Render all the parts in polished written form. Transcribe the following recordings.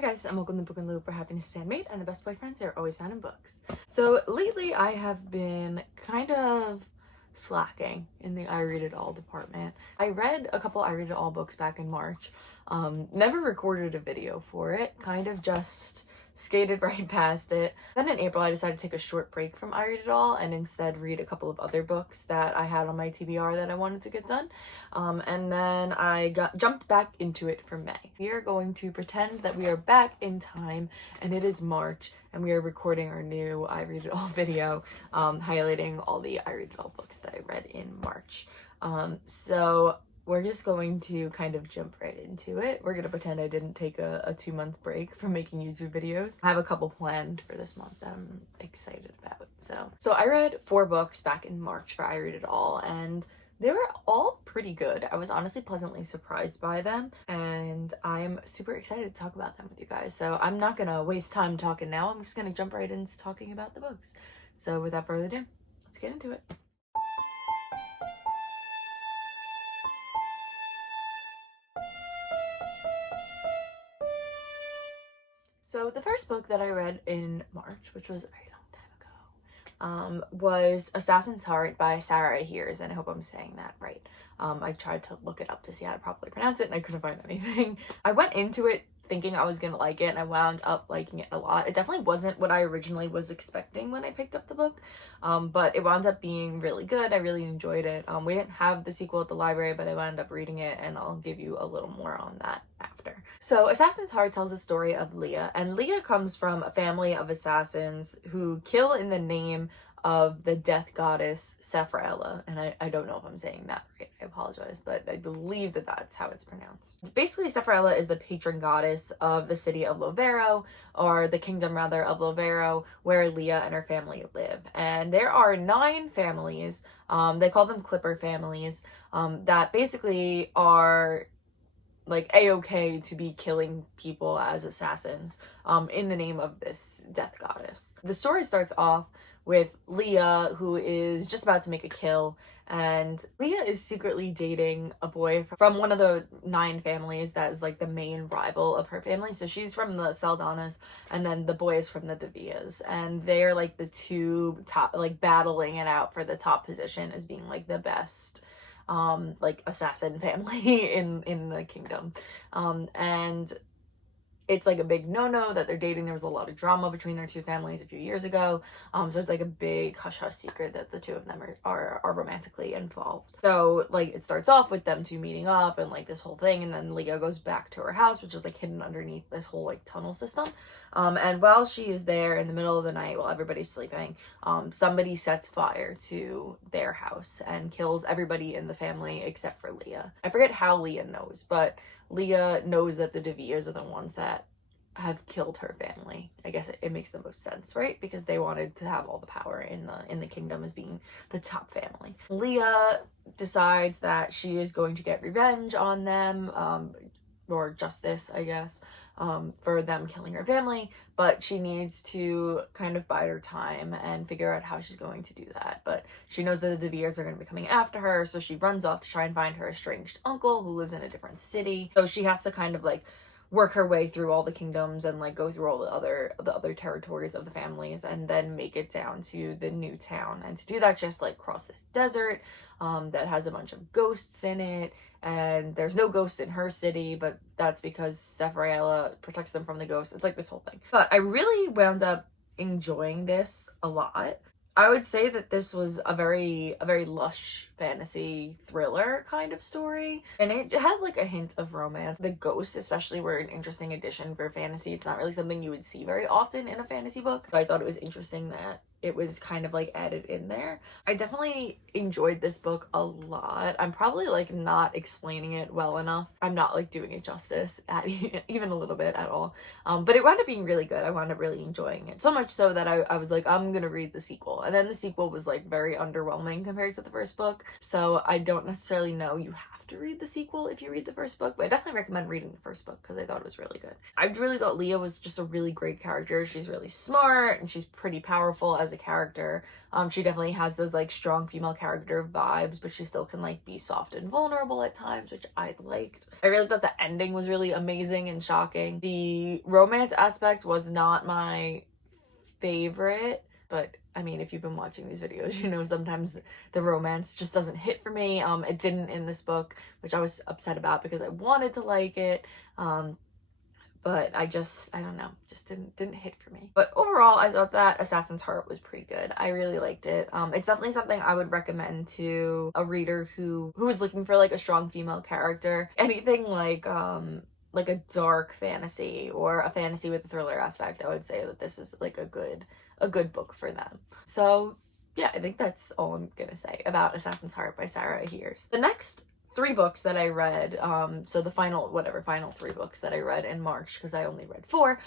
Hi guys, and welcome to Book and Loop, where happiness is handmade and the best boyfriends are always found in books. So lately I have been kind of slacking in the I Read It All department. I read a couple I Read It All books back in March, never recorded a video for it, kind of just skated right past it. Then in April I decided to take a short break from I Read It All and instead read a couple of other books that I had on my TBR that I wanted to get done. And then I jumped back into it for May. We are going to pretend that we are back in time and it is March and we are recording our new I Read It All video, highlighting all the I Read It All books that I read in March. So we're just going to kind of jump right into it. We're gonna pretend I didn't take a 2-month break from making YouTube videos. I have a couple planned for this month that I'm excited about. So I read 4 books back in March for I Read It All, and they were all pretty good. I was honestly pleasantly surprised by them, and I'm super excited to talk about them with you guys. So I'm not gonna waste time talking now. I'm just gonna jump right into talking about the books. So without further ado, let's get into it. So the first book that I read in March, which was a very long time ago, was Assassin's Heart by Sarah Ahiers, and I hope I'm saying that right. I tried to look it up to see how to properly pronounce it, and I couldn't find anything. I went into it thinking I was gonna like it, and I wound up liking it a lot. It definitely wasn't what I originally was expecting when I picked up the book, but it wound up being really good. I really enjoyed it. We didn't have the sequel at the library, but I wound up reading it, and I'll give you a little more on that after. So Assassin's Heart tells the story of Leah, and Leah comes from a family of assassins who kill in the name of the death goddess Sephrala, and I don't know if I'm saying that right, I apologize, but I believe that that's how it's pronounced. Basically, Sephrala is the patron goddess of the city of Lovero, or the kingdom rather of Lovero, where Leah and her family live. And there are 9 families, they call them Clipper families, that basically are like a-okay to be killing people as assassins in the name of this death goddess. The story starts off with Leah, who is just about to make a kill, and Leah is secretly dating a boy from one of the 9 families that is like the main rival of her family. So she's from the Saldanas, and then the boy is from the Davias, and they're like the 2 top, like battling it out for the top position as being like the best like assassin family in the kingdom. And it's like a big no-no that they're dating. There was a lot of drama between their 2 families a few years ago. So it's like a big hush-hush secret that the 2 of them are romantically involved. So like it starts off with them 2 meeting up and like this whole thing, and then Leah goes back to her house, which is like hidden underneath this whole like tunnel system. And while she is there in the middle of the night while everybody's sleeping, somebody sets fire to their house and kills everybody in the family except for Leah. I forget how Leah knows, but Leah knows that the Davias are the ones that have killed her family. I guess it makes the most sense, right? Because they wanted to have all the power in the kingdom as being the top family. Leah decides that she is going to get revenge on them, or justice, I guess, for them killing her family, but she needs to kind of bide her time and figure out how she's going to do that. But she knows that the Daviers are going to be coming after her, so she runs off to try and find her estranged uncle who lives in a different city. So she has to kind of like work her way through all the kingdoms and like go through all the other territories of the families and then make it down to the new town. And to do that, just like cross this desert that has a bunch of ghosts in it, and there's no ghosts in her city, but that's because Sephrala protects them from the ghosts. It's like this whole thing. But I really wound up enjoying this a lot. I would say that this was a very lush fantasy thriller kind of story, and it had like a hint of romance. The ghosts especially were an interesting addition for fantasy. It's not really something you would see very often in a fantasy book, so I thought it was interesting that it was kind of like added in there. I definitely enjoyed this book a lot. I'm probably like not explaining it well enough. I'm not like doing it justice at even a little bit at all. But it wound up being really good. I wound up really enjoying it. So much so that I was like, I'm gonna read the sequel. And then the sequel was like very underwhelming compared to the first book. So I don't necessarily know you have to read the sequel if you read the first book, but I definitely recommend reading the first book because I thought it was really good. I really thought Leah was just a really great character. She's really smart and she's pretty powerful as a character. She definitely has those like strong female character vibes, but she still can like be soft and vulnerable at times, which I liked. I really thought the ending was really amazing and shocking. The romance aspect was not my favorite, but I mean, if you've been watching these videos, you know sometimes the romance just doesn't hit for me. It didn't in this book, which I was upset about because I wanted to like it. But I don't know, just didn't hit for me. But overall, I thought that Assassin's Heart was pretty good. I really liked it. It's definitely something I would recommend to a reader who is looking for like a strong female character. Anything like a dark fantasy or a fantasy with a thriller aspect, I would say that this is like a good book for them. So yeah, I think that's all I'm gonna say about Assassin's Heart by Sarah Ahiers. The next 3 books that I read, so the final 3 books that I read in March, because I only read 4,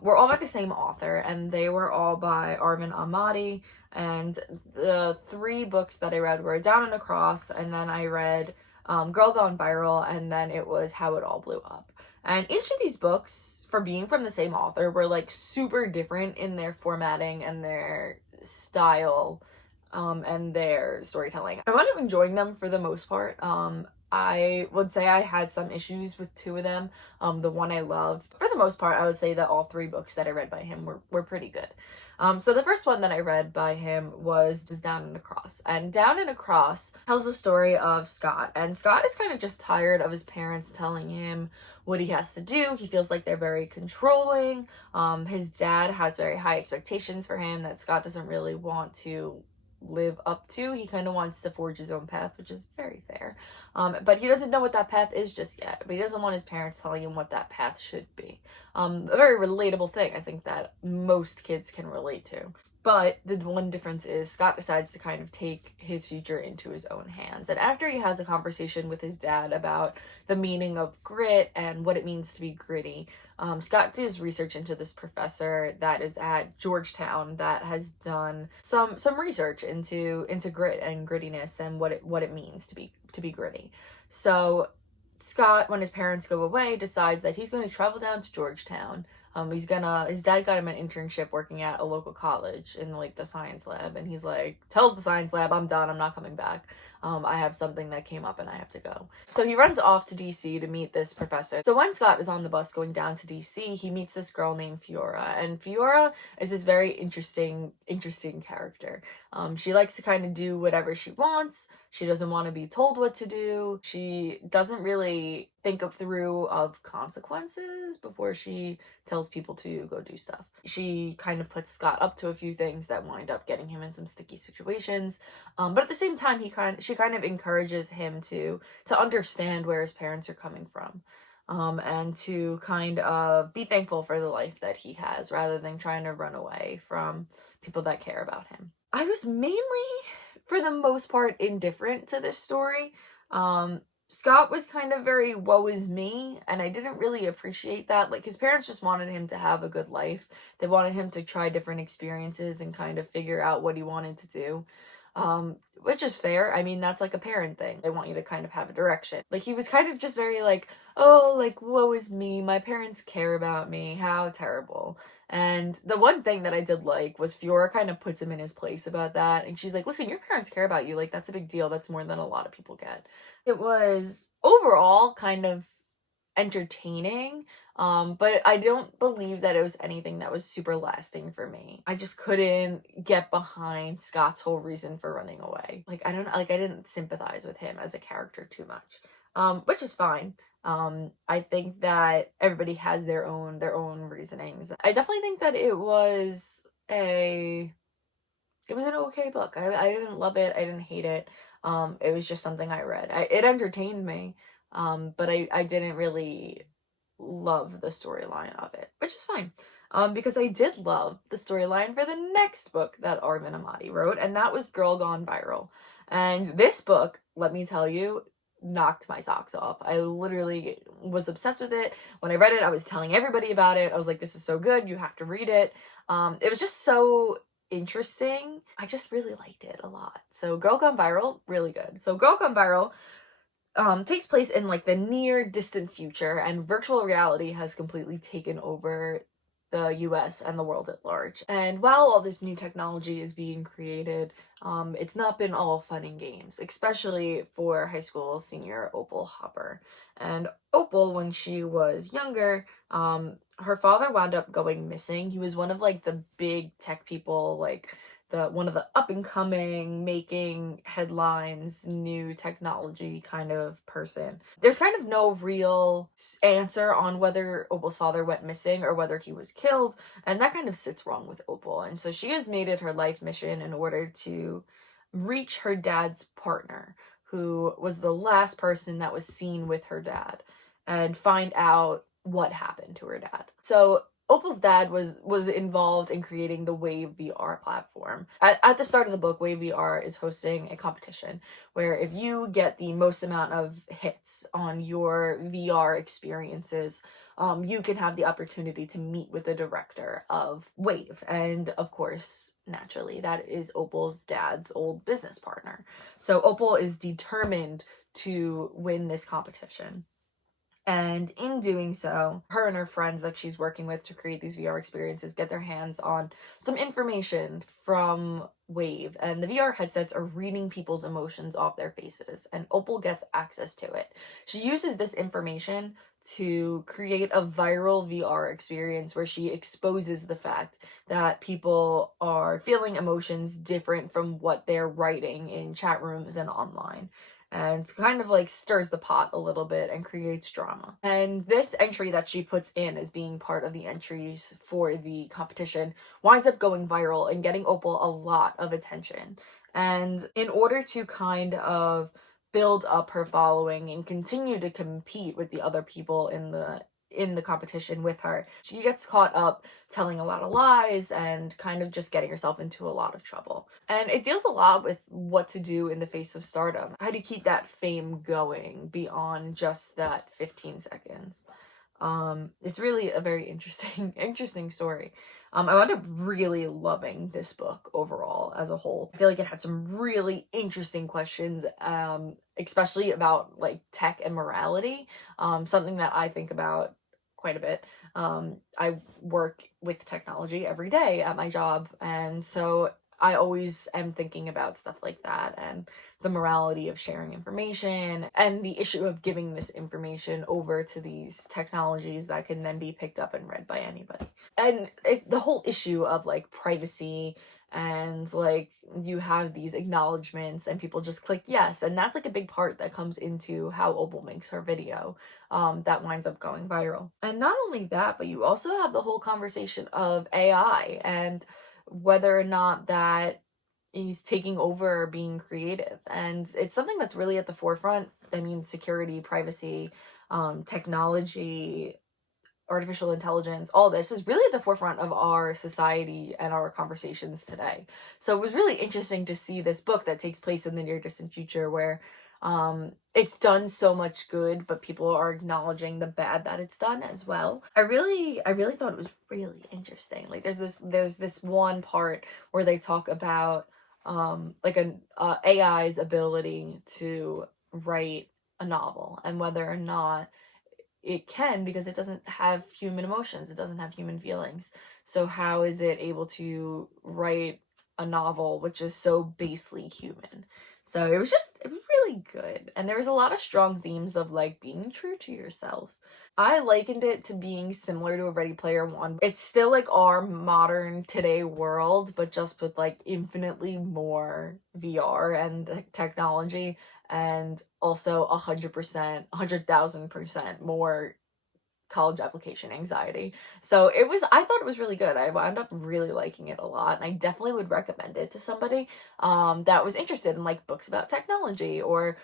were all by the same author, and they were all by Arvin Ahmadi. And the 3 books that I read were Down and Across, and then I read Girl Gone Viral, and then it was How It All Blew Up. And each of these books, for being from the same author, were like super different in their formatting and their style, and their storytelling. I wound up enjoying them for the most part. I would say I had some issues with 2 of them. The one I loved. For the most part, I would say that all 3 books that I read by him were pretty good. So the first one that I read by him was Down and Across. And Down and Across tells the story of Scott. And Scott is kind of just tired of his parents telling him what he has to do. He feels like they're very controlling. His dad has very high expectations for him that Scott doesn't really want to live up to. He kind of wants to forge his own path, which is very fair. But he doesn't know what that path is just yet. But he doesn't want his parents telling him what that path should be. A very relatable thing, I think, that most kids can relate to. But the one difference is Scott decides to kind of take his future into his own hands. And after he has a conversation with his dad about the meaning of grit and what it means to be gritty, Scott does research into this professor that is at Georgetown that has done some research into grit and grittiness and what it means to be gritty. So Scott, when his parents go away, decides that he's going to travel down to Georgetown. His dad got him an internship working at a local college in like the science lab, and he's like, tells the science lab, I'm done, I'm not coming back. I have something that came up and I have to go. So he runs off to DC to meet this professor. So when Scott is on the bus going down to DC, he meets this girl named Fiora, and Fiora is this very interesting character. She likes to kind of do whatever she wants. She doesn't want to be told what to do. She doesn't really think through of consequences before she tells people to go do stuff. She kind of puts Scott up to a few things that wind up getting him in some sticky situations. But at the same time, she kind of encourages him to understand where his parents are coming from. And to kind of be thankful for the life that he has rather than trying to run away from people that care about him. I was mainly, for the most part, indifferent to this story. Scott was kind of very woe is me, and I didn't really appreciate that. Like, his parents just wanted him to have a good life. They wanted him to try different experiences and kind of figure out what he wanted to do. Which is fair. I mean, that's like a parent thing. They want you to kind of have a direction. Like, he was kind of just very like, oh, like, woe is me. My parents care about me. How terrible. And the one thing that I did like was Fiora kind of puts him in his place about that. And she's like, listen, your parents care about you. Like, that's a big deal. That's more than a lot of people get. It was overall kind of entertaining. But I don't believe that it was anything that was super lasting for me. I just couldn't get behind Scott's whole reason for running away. Like, I didn't sympathize with him as a character too much. Which is fine. I think that everybody has their own reasonings. I definitely think that it was an okay book. I didn't love it. I didn't hate it. It was just something I read. It entertained me. But I didn't really love the storyline of it, which is fine. Because I did love the storyline for the next book that Arvin Ahmadi wrote, and that was Girl Gone Viral. And this book, let me tell you, knocked my socks off. I literally was obsessed with it. When I read it, I was telling everybody about it. I was like, this is so good, you have to read it. It was just so interesting. I just really liked it a lot. So Girl Gone Viral, really good. So Girl Gone Viral takes place in like the near distant future, and virtual reality has completely taken over the US and the world at large. And while all this new technology is being created, it's not been all fun and games, especially for high school senior Opal Hopper. And Opal, when she was younger, her father wound up going missing. He was one of like the big tech people, like one of the up and coming, making headlines, new technology kind of person. There's kind of no real answer on whether Opal's father went missing or whether he was killed, and that kind of sits wrong with Opal. And so she has made it her life mission in order to reach her dad's partner, who was the last person that was seen with her dad, and find out what happened to her dad. So Opal's dad was involved in creating the Wave VR platform. At the start of the book, Wave VR is hosting a competition where if you get the most amount of hits on your VR experiences, you can have the opportunity to meet with the director of Wave. And of course, naturally, that is Opal's dad's old business partner. So Opal is determined to win this competition. And in doing so, her and her friends that she's working with to create these VR experiences get their hands on some information from Wave. And the VR headsets are reading people's emotions off their faces, and Opal gets access to it. She uses this information to create a viral VR experience where she exposes the fact that people are feeling emotions different from what they're writing in chat rooms and online, and kind of like stirs the pot a little bit and creates drama. And this entry that she puts in as being part of the entries for the competition winds up going viral and getting Opal a lot of attention. And in order to kind of build up her following and continue to compete with the other people in the competition with her, she gets caught up telling a lot of lies and kind of just getting herself into a lot of trouble. And it deals a lot with what to do in the face of stardom. How do you keep that fame going beyond just that 15 seconds? It's really a very interesting story. I wound up really loving this book overall as a whole. I feel like it had some really interesting questions, especially about like tech and morality, something that I think about quite a bit. I work with technology every day at my job, and so I always am thinking about stuff like that and the morality of sharing information and the issue of giving this information over to these technologies that can then be picked up and read by anybody. And the whole issue of like privacy, and like you have these acknowledgments and people just click yes, and that's like a big part that comes into how Opal makes her video, that winds up going viral. And not only that, but you also have the whole conversation of AI and whether or not that is taking over being creative. And it's something that's really at the forefront. I mean, security, privacy, technology, artificial intelligence, all this is really at the forefront of our society and our conversations today. So it was really interesting to see this book that takes place in the near distant future where it's done so much good, but people are acknowledging the bad that it's done as well. I really thought it was really interesting. Like there's this one part where they talk about like an AI's ability to write a novel and whether or not it can, because it doesn't have human emotions, it doesn't have human feelings. So how is it able to write a novel which is so basely human? So it was really good. And there was a lot of strong themes of like being true to yourself. I likened it to being similar to a Ready Player One. It's still like our modern today world, but just with like infinitely more VR and technology, and also 100%, 100,000% more college application anxiety. So I thought it was really good. I wound up really liking it a lot, and I definitely would recommend it to somebody that was interested in like books about technology, or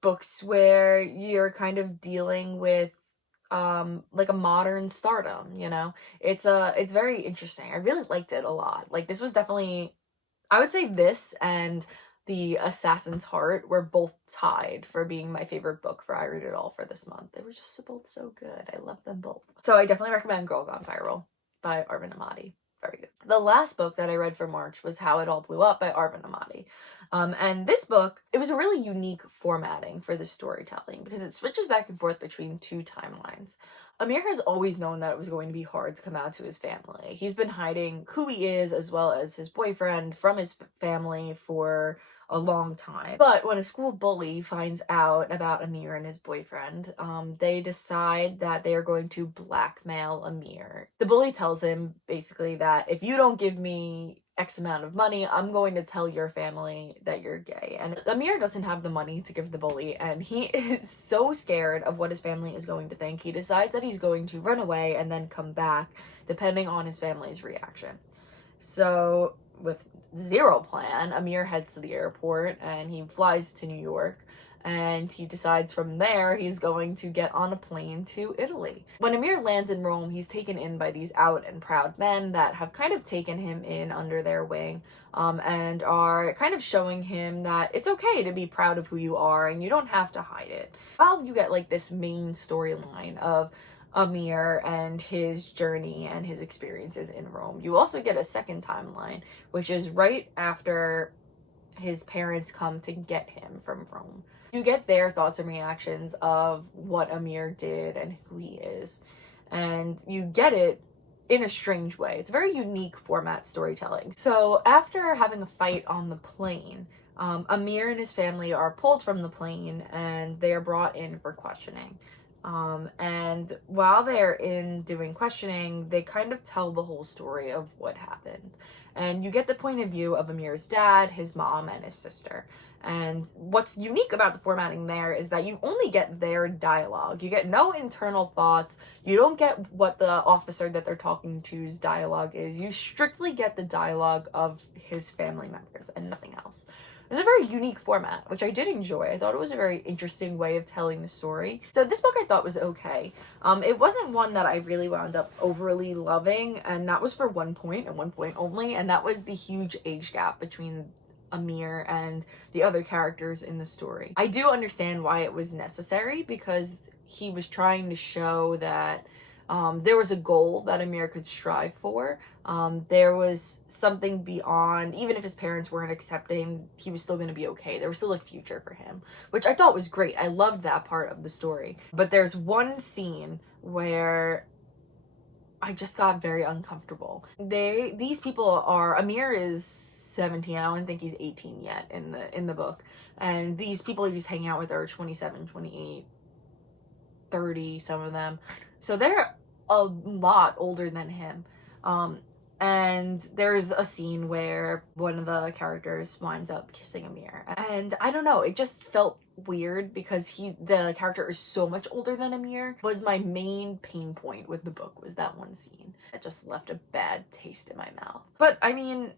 books where you're kind of dealing with like a modern stardom, you know. It's very interesting. I really liked it a lot. Like this was definitely, I would say this and The Assassin's Heart were both tied for being my favorite book for I Read It All for this month. They were just both so good. I love them both. So I definitely recommend Girl Gone Viral by Arvin Ahmadi. Very good. The last book that I read for March was How It All Blew Up by Arvin Ahmadi. And this book, it was a really unique formatting for the storytelling because it switches back and forth between two timelines. Amir has always known that it was going to be hard to come out to his family. He's been hiding who he is as well as his boyfriend from his family for a long time. But when a school bully finds out about Amir and his boyfriend, they decide that they are going to blackmail Amir. The bully tells him basically that if you don't give me X amount of money, I'm going to tell your family that you're gay. And Amir doesn't have the money to give the bully, and he is so scared of what his family is going to think. He decides that he's going to run away and then come back, depending on his family's reaction. So, with zero plan, Amir heads to the airport and he flies to New York, and he decides from there he's going to get on a plane to Italy. When Amir lands in Rome, he's taken in by these out and proud men that have kind of taken him in under their wing, and are kind of showing him that it's okay to be proud of who you are and you don't have to hide it. While you get like this main storyline of Amir and his journey and his experiences in Rome, you also get a second timeline, which is right after his parents come to get him from Rome. You get their thoughts and reactions of what Amir did and who he is, and you get it in a strange way. It's a very unique format storytelling. So after having a fight on the plane, Amir and his family are pulled from the plane and they are brought in for questioning. And while they're in doing questioning, they kind of tell the whole story of what happened. And you get the point of view of Amir's dad, his mom, and his sister. And what's unique about the formatting there is that you only get their dialogue. You get no internal thoughts. You don't get what the officer that they're talking to's dialogue is. You strictly get the dialogue of his family members and nothing else. It's a very unique format, which I did enjoy. I thought it was a very interesting way of telling the story. So this book I thought was okay. It wasn't one that I really wound up overly loving, and that was for one point and one point only, and that was the huge age gap between Amir and the other characters in the story. I do understand why it was necessary, because he was trying to show that there was a goal that Amir could strive for. There was something beyond, even if his parents weren't accepting, he was still going to be okay. There was still a future for him, which I thought was great. I loved that part of the story. But there's one scene where I just got very uncomfortable. These people are, Amir is 17. I don't think he's 18 yet in the book. And these people he's hanging out with are 27, 28, 30, some of them. So they're a lot older than him. And there's a scene where one of the characters winds up kissing Amir. And I don't know, it just felt weird because the character is so much older than Amir. Was my main pain point with the book, was that one scene. It just left a bad taste in my mouth. But I mean,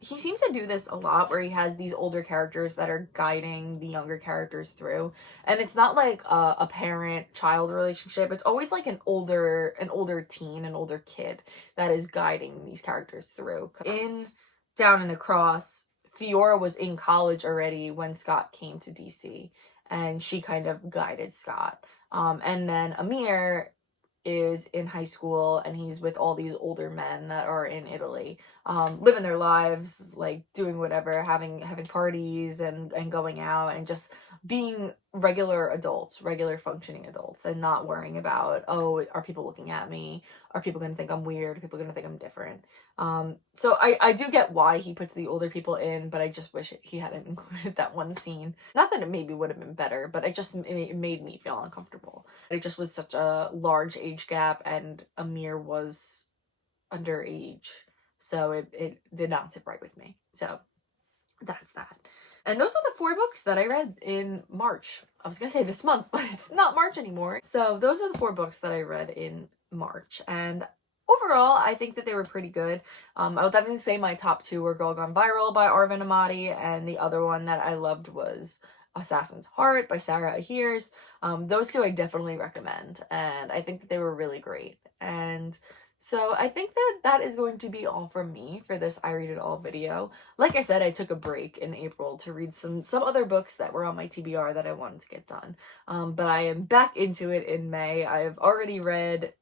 he seems to do this a lot where he has these older characters that are guiding the younger characters through. And it's not like a parent-child relationship. It's always like an older teen, an older kid that is guiding these characters through. In Down and Across, Fiora was in college already when Scott came to DC, and she kind of guided Scott. And then Amir is in high school and he's with all these older men that are in Italy, living their lives, like doing whatever, having parties and going out and just being regular adults, regular functioning adults, and not worrying about, oh, are people looking at me? Are people going to think I'm weird? Are people going to think I'm different? So I do get why he puts the older people in, but I just wish he hadn't included that one scene. Not that it maybe would have been better, but it made me feel uncomfortable. It just was such a large age gap, and Amir was underage, so it did not sit right with me. So that's that. And those are the 4 books that I read in March. I was gonna say this month, but it's not March anymore. So those are the 4 books that I read in March, and overall, I think that they were pretty good. I would definitely say my top 2 were Girl Gone Viral by Arvin Ahmadi, and the other one that I loved was Assassin's Heart by Ahiers. Those 2 I definitely recommend, and I think that they were really great. And so I think that is going to be all from me for this I Read It All video. Like I said, I took a break in April to read some other books that were on my TBR that I wanted to get done. But I am back into it in May. I have already read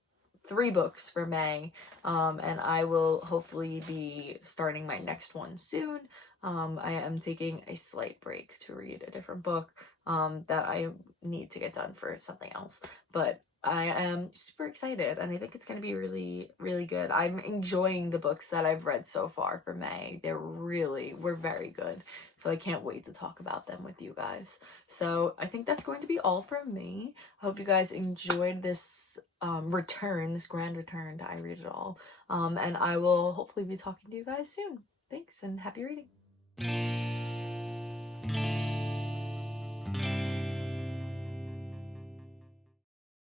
3 books for May, and I will hopefully be starting my next one soon. I am taking a slight break to read a different book that I need to get done for something else, but I am super excited, and I think it's going to be really, really good. I'm enjoying the books that I've read so far for May. We're very good, so I can't wait to talk about them with you guys. So I think that's going to be all from me. I hope you guys enjoyed this this grand return to I Read It All, and I will hopefully be talking to you guys soon. Thanks, and happy reading.